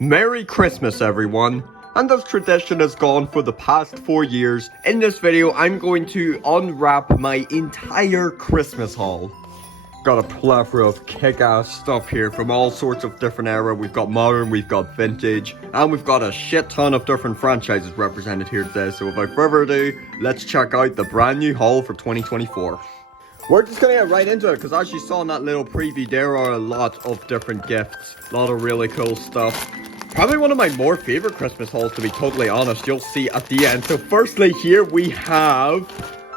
Merry Christmas, everyone! And as tradition has gone for the past 4 years, in this video I'm going to unwrap my entire Christmas haul. Got a plethora of kick-ass stuff here from all sorts of different era. We've got modern, we've got vintage, and we've got a shit ton of different franchises represented here today. So without further ado, let's check out the brand new haul for 2024. We're just gonna get right into it, because as you saw in that little preview, there are a lot of different gifts. A lot of really cool stuff. Probably one of my more favorite Christmas hauls, to be totally honest. You'll see at the end. So firstly, here we have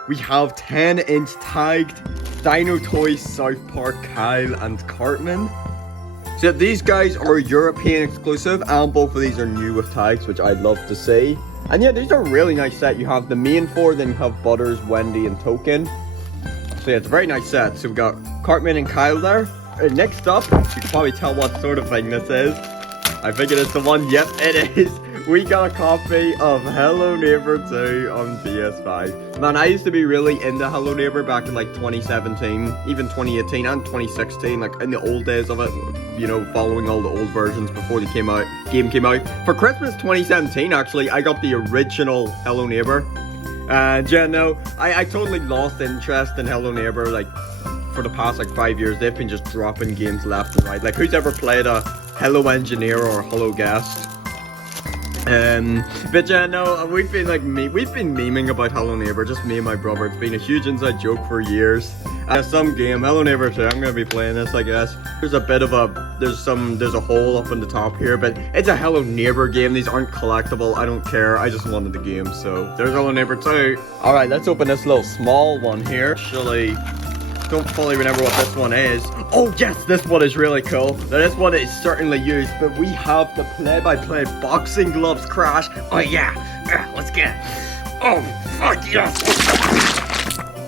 10-inch tagged Dino Toys South Park Kyle and Cartman. So these guys are European exclusive, and both of these are new with tags, which I'd love to see. And yeah, these are a really nice set. You have the main four, then you have Butters, Wendy, and Token. So yeah, it's a very nice set. So we've got Cartman and Kyle there. Next up, you can probably tell what sort of thing this is. I think it is the one. Yep, it is. We got a copy of Hello Neighbor 2 on PS5. Man, I used to be really into Hello Neighbor back in like 2017, even 2018 and 2016, like in the old days of it, you know, following all the old versions before the game came out. For Christmas 2017, actually, I got the original Hello Neighbor. And yeah, no, I totally lost interest in Hello Neighbor, like, for the past like 5 years. They've been just dropping games left and right. Like, who's ever played a Hello Engineer or Hello Guest? But yeah, no, we've been memeing about Hello Neighbor, just me and my brother. It's been a huge inside joke for years. Some game, Hello Neighbor 2, I'm gonna be playing this, I guess. There's a bit of there's a hole up on the top here, but it's a Hello Neighbor game. These aren't collectible, I don't care, I just wanted the game, so there's Hello Neighbor 2. Alright, let's open this little small one here. Actually, don't fully remember what this one is. Oh yes, this one is really cool. Now this one is certainly used, but we have the play-by-play boxing gloves Crash. Oh yeah, let's get it. Oh fuck yes.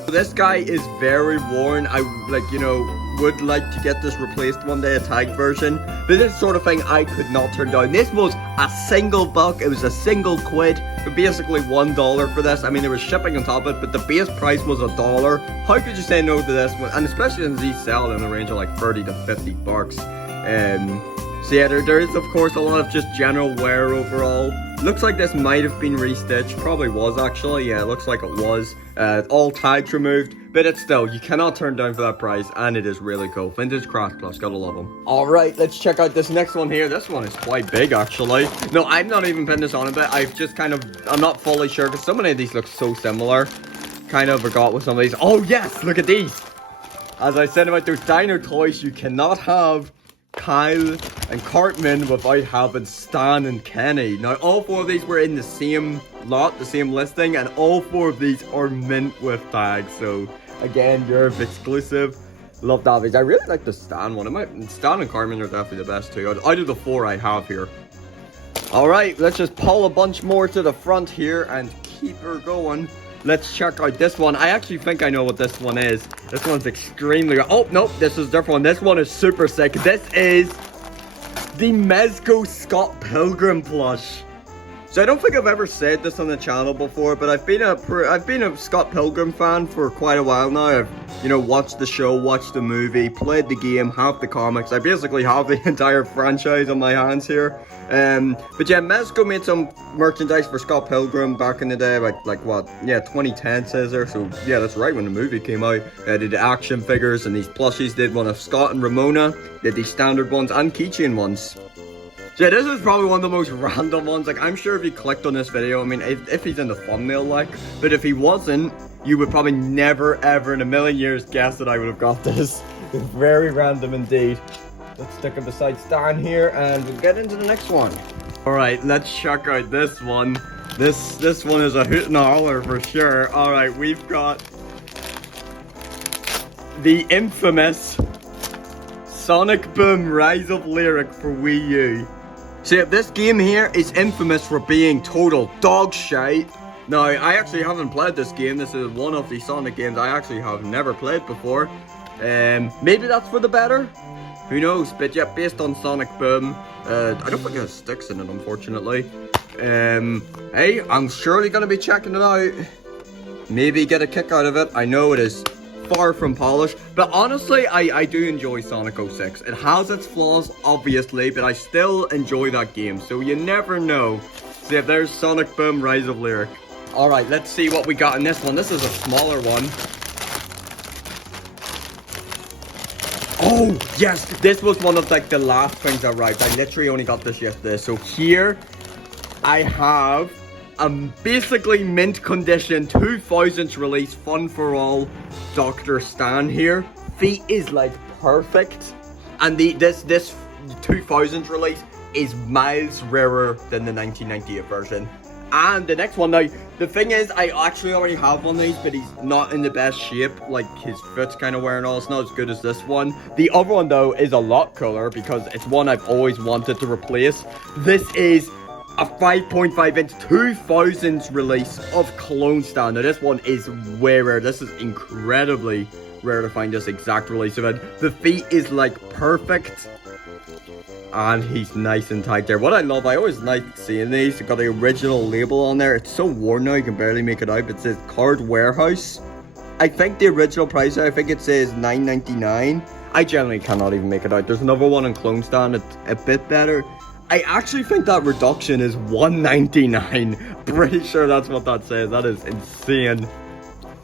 This guy is very worn. I would like to get this replaced one day, a tag version, but this sort of thing I could not turn down. This was a single buck. It was a single quid, basically $1 for this. I mean, there was shipping on top of it, but the base price was $1. How could you say no to this one? And especially since these sell in the range of like 30 to 50 bucks. So yeah, there is of course a lot of just general wear overall. Looks like this might have been restitched. Probably was actually. Yeah, it looks like it was. All tags removed, but it's still, you cannot turn down for that price, and it is really cool. Vintage Craft Plus, gotta love them. Alright, let's check out this next one here. This one is quite big actually. No, I'm not even putting this on a bit. I've just I'm not fully sure, because so many of these look so similar. Kind of forgot with some of these. Oh yes, look at these. As I said about those Dino Toys, you cannot have Kyle and Cartman without having Stan and Kenny. Now, all four of these were in the same lot, the same listing, and all four of these are mint with tags. So, again, Europe exclusive. Love that. I really like the Stan one. Stan and Cartman are definitely the best two out of the four I have here. Alright, let's just pull a bunch more to the front here and keep her going. Let's check out this one. I actually think I know what this one is. This one's extremely... Oh, nope, this is a different one. This one is super sick. This is the Mezco Scott Pilgrim plush. So I don't think I've ever said this on the channel before, but I've been a Scott Pilgrim fan for quite a while now. I've, watched the show, watched the movie, played the game, have the comics. I basically have the entire franchise on my hands here. But yeah, Mezco made some merchandise for Scott Pilgrim back in the day, like what? Yeah, 2010 says there. So yeah, that's right when the movie came out. They did action figures and these plushies. Did one of Scott and Ramona. Did these standard ones and keychain ones. So yeah, this is probably one of the most random ones. Like, I'm sure if you clicked on this video, I mean, if he's in the thumbnail, like, but if he wasn't, you would probably never, ever in a million years guess that I would have got this. It's very random indeed. Let's stick it beside Stan here, and we'll get into the next one. Alright, let's check out this one. This one is a hoot and a holler for sure. Alright, we've got the infamous Sonic Boom Rise of Lyric for Wii U. So yeah, this game here is infamous for being total dog shite. Now, I actually haven't played this game. This is one of the Sonic games I actually have never played before. Maybe that's for the better? Who knows? But yeah, based on Sonic Boom. I don't think it has sticks in it, unfortunately. Hey, I'm surely gonna be checking it out. Maybe get a kick out of it. I know it is far from polished, but honestly, I do enjoy Sonic 06. It has its flaws, obviously, but I still enjoy that game, so you never know. See, if there's Sonic Boom Rise of Lyric. Alright, let's see what we got in this one. This is a smaller one. Oh, yes! This was one of like the last things that arrived. I literally only got this yesterday. So here, I have a basically mint condition 2000s release Fun for All Dr. Stan here. Feet is like perfect. And this 2000s release is miles rarer than the 1998 version. And the next one, now, the thing is, I actually already have one of these, but he's not in the best shape. Like, his foot's kind of wearing all. It's not as good as this one. The other one, though, is a lot cooler because it's one I've always wanted to replace. This is a 5.5-inch 2000s release of Clone Stan. Now, this one is way rare. This is incredibly rare to find this exact release of it. The feet is, like, perfect. And he's nice and tight there. What I love, I always like seeing these. It's got the original label on there. It's so worn now, you can barely make it out. But it says Card Warehouse. I think the original price, I think it says $9.99. I generally cannot even make it out. There's another one in Clone Stan. It's a bit better. I actually think that reduction is $1.99. Pretty sure that's what that says. That is insane.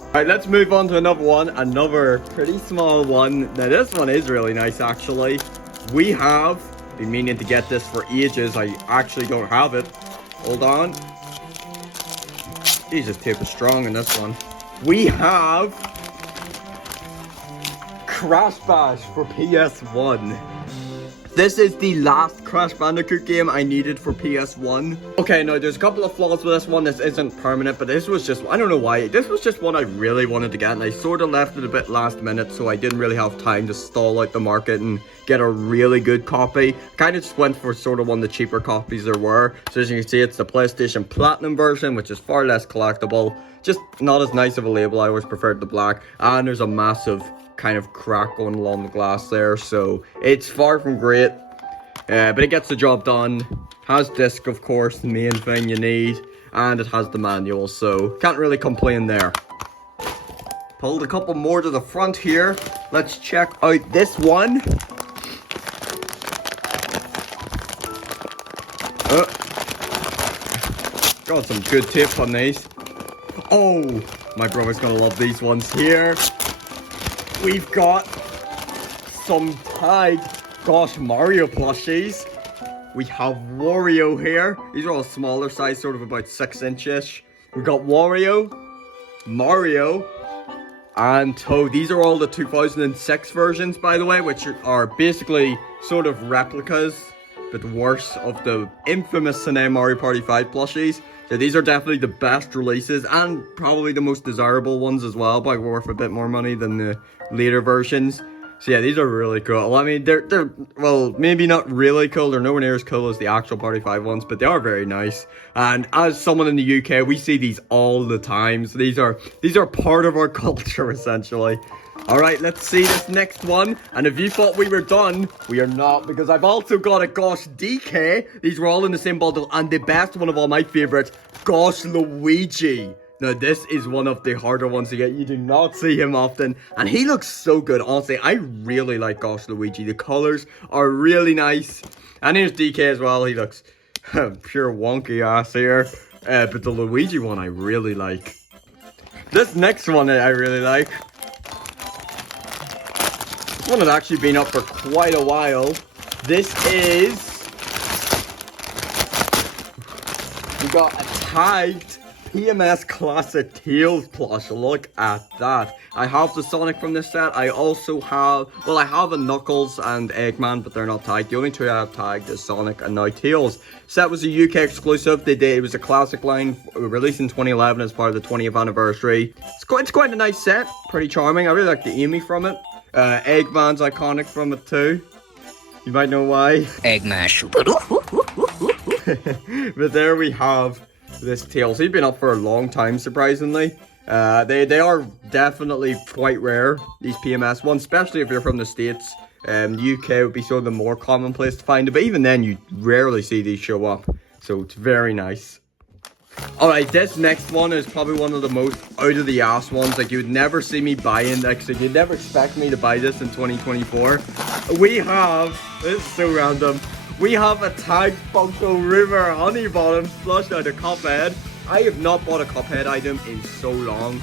Alright, let's move on to another one. Another pretty small one. Now, this one is really nice, actually. We have... been meaning to get this for ages. I actually don't have it. Hold on. Jesus, tape is strong in this one. We have Crash Bash for PS1. This is the last Crash Bandicoot game I needed for PS1. Okay, now there's a couple of flaws with this one. This isn't permanent, but this was just, I don't know why. This was just one I really wanted to get, and I sort of left it a bit last minute, so I didn't really have time to stall out the market and get a really good copy. Kind of just went for sort of one of the cheaper copies there were. So as you can see, it's the PlayStation Platinum version, which is far less collectible. Just not as nice of a label. I always preferred the black. And there's a massive kind of crack going along the glass there, so it's far from great, but it gets the job done. Has disc, of course, the main thing you need, and it has the manual, so can't really complain there. Pulled a couple more to the front here. Let's check out this one. Got some good tape on these. Oh, my brother's gonna love these ones here. We've got some tagged Gosh Mario plushies. We have Wario here. These are all smaller size, sort of about 6 inches. We've got Wario, Mario, and Toad. These are all the 2006 versions, by the way, which are basically sort of replicas, but worse, of the infamous Cinema Mario Party 5 plushies. So these are definitely the best releases and probably the most desirable ones as well, but worth a bit more money than the later versions. So yeah, these are really cool. I mean, they're well, maybe not really cool. They're nowhere near as cool as the actual Party 5 ones, but they are very nice. And as someone in the UK, we see these all the time. So these are part of our culture, essentially. Alright, let's see this next one. And if you thought we were done, we are not, because I've also got a Gosh DK. These were all in the same bundle, and the best one of all, my favourite, Gosh Luigi. Now, this is one of the harder ones to get. You do not see him often, and he looks so good. Honestly, I really like Gosh Luigi. The colors are really nice. And here's DK as well. He looks pure wonky ass here. But the Luigi one I really like. This next one I really like. This one has actually been up for quite a while. This is... we got a tagged PMS Classic Tails plush. Look at that. I have the Sonic from this set. I also have, well, I have a Knuckles and Eggman, but they're not tagged. The only two I have tagged is Sonic and now Tails. Set was a UK exclusive. It was a classic line, released in 2011 as part of the 20th anniversary. It's quite a nice set. Pretty charming. I really like the Amy from it. Eggman's iconic from it too. You might know why. Eggman. But there we have this Tails. He's been up for a long time, surprisingly. They are definitely quite rare, these PMS ones, especially if you're from the States. The UK would be sort of the more commonplace to find it, but even then you rarely see these show up, so it's very nice. Alright, this next one is probably one of the most out of the ass ones. Like, you would never see me buying, like, so you'd never expect me to buy this in 2024. We have, this is so random, we have a tag Funko River Honey Bottom plush out of Cuphead. I have not bought a Cuphead item in so long.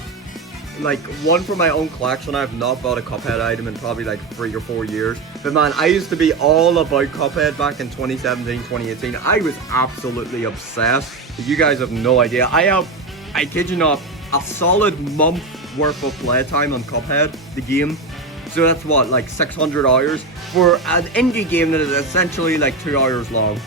Like, one for my own collection. I have not bought a Cuphead item in probably like 3 or 4 years. But man, I used to be all about Cuphead back in 2017, 2018. I was absolutely obsessed. You guys have no idea. I kid you not, a solid month worth of playtime on Cuphead, the game. So that's what, like 600 hours for an indie game that is essentially like 2 hours long.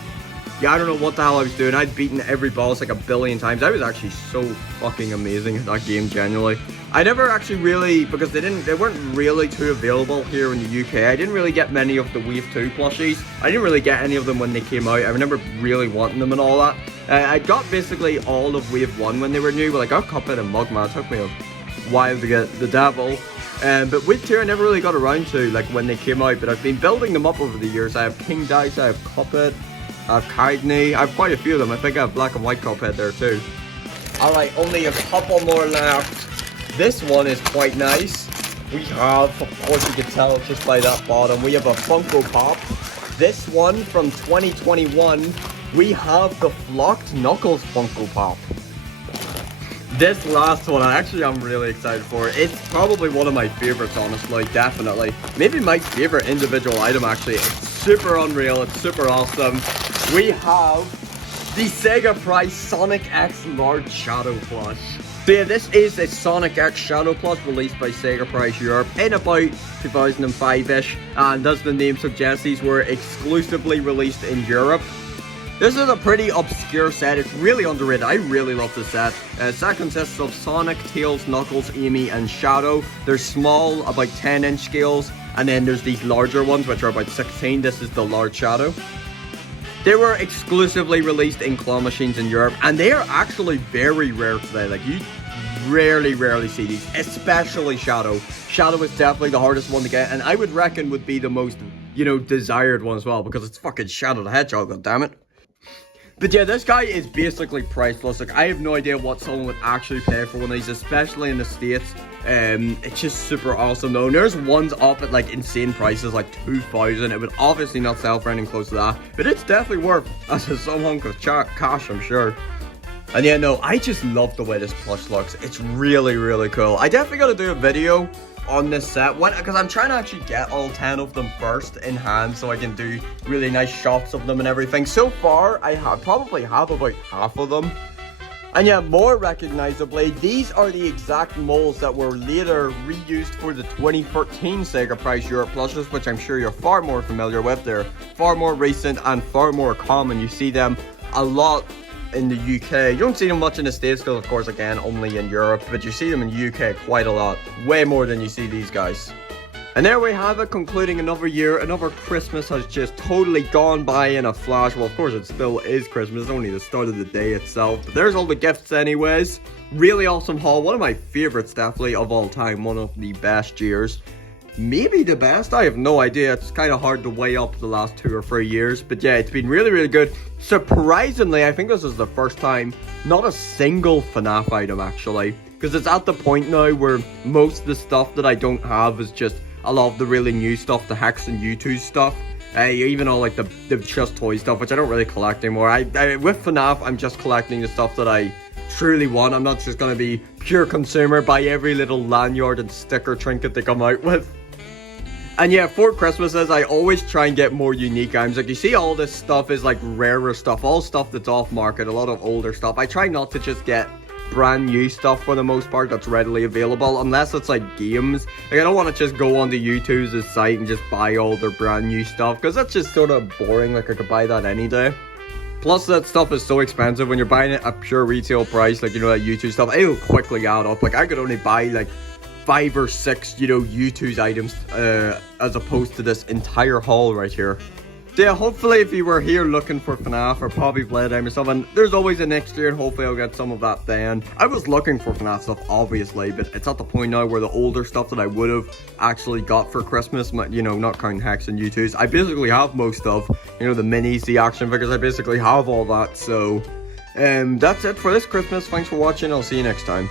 Yeah, I don't know what the hell I was doing. I'd beaten every boss like a billion times. I was actually so fucking amazing at that game, genuinely. I never actually really, because they weren't really too available here in the UK. I didn't really get many of the Wave 2 plushies. I didn't really get any of them when they came out. I remember really wanting them and all that. I got basically all of Wave 1 when they were new, but I got Cuphead and Mugma. It took me a while to get the Devil. But Wave 2 I never really got around to, like, when they came out. But I've been building them up over the years. I have King Dice, I have Cuphead, I have Cagney. I have quite a few of them. I think I have Black and White Cuphead there too. Alright, only a couple more left. This one is quite nice. We have, of course you can tell just by that bottom, we have a Funko Pop. This one from 2021, we have the Flocked Knuckles Funko Pop. This last one, I'm really excited for. It's probably one of my favorites, honestly, definitely. Maybe my favorite individual item, actually. It's super unreal, it's super awesome. We have the Sega Prize Sonic X Large Shadow plush. So yeah, this is a Sonic X Shadow plush released by Sega Prize Europe in about 2005-ish. And as the name suggests, these were exclusively released in Europe. This is a pretty obscure set. It's really underrated. I really love this set. The set consists of Sonic, Tails, Knuckles, Amy, and Shadow. They're small, about 10-inch scales. And then there's these larger ones, which are about 16. This is the Large Shadow. They were exclusively released in claw machines in Europe, and they are actually very rare today. Like, you rarely see these, especially Shadow. Shadow is definitely the hardest one to get, and I would reckon would be the most, you know, desired one as well, because it's fucking Shadow the Hedgehog, goddammit. But yeah, this guy is basically priceless. Like, I have no idea what someone would actually pay for one of these, especially in the States. It's just super awesome though. And there's ones up at like insane prices, like 2,000. It would obviously not sell for anything close to that, but it's definitely worth as some hunk of cash, I'm sure. And yeah, no, I just love the way this plush looks. It's really cool. I definitely gotta do a video on this set because I'm trying to actually get all 10 of them first in hand so I can do really nice shots of them and everything. So far, I probably have about half of them. And yeah, more recognizably, these are the exact molds that were later reused for the 2013 Sega Prize Europe plushes, which I'm sure you're far more familiar with. They're far more recent and far more common. You see them a lot in the UK. You don't see them much in the States because, of course, again, only in Europe. But you see them in the UK quite a lot. Way more than you see these guys. And there we have it, concluding another year. Another Christmas has just totally gone by in a flash. Well, of course, it still is Christmas. It's only the start of the day itself. But there's all the gifts anyways. Really awesome haul. One of my favorites, definitely, of all time. One of the best years. Maybe the best? I have no idea. It's kind of hard to weigh up the last 2 or 3 years. But yeah, it's been really good. Surprisingly, I think this is the first time not a single FNAF item, actually. Because it's at the point now where most of the stuff that I don't have is just a lot of the really new stuff, the Hex and U2 stuff. Even all like the Just Toy stuff, which I don't really collect anymore. With FNAF, I'm just collecting the stuff that I truly want. I'm not just going to be pure consumer, buy every little lanyard and sticker trinket they come out with. And yeah, for Christmases, I always try and get more unique items. Like, you see all this stuff is like rarer stuff, all stuff that's off market, a lot of older stuff. I try not to just get brand new stuff for the most part that's readily available, unless it's like games. Like, I don't want to just go onto YouTube's site and just buy all their brand new stuff, because that's just sort of boring. Like, I could buy that any day. Plus, that stuff is so expensive when you're buying it at pure retail price, like, you know, that YouTube stuff. It'll quickly add up. Like, I could only buy like 5 or 6, you know, YouTube's items as opposed to this entire haul right here. So yeah, hopefully if you were here looking for FNAF or probably Playtime or something, there's always a next year, and hopefully I'll get some of that then. I was looking for FNAF stuff, obviously, but it's at the point now where the older stuff that I would have actually got for Christmas, you know, not counting Hex and U2s, I basically have most of, you know, the minis, the action figures, I basically have all that, so That's it for this Christmas. Thanks for watching. I'll see you next time.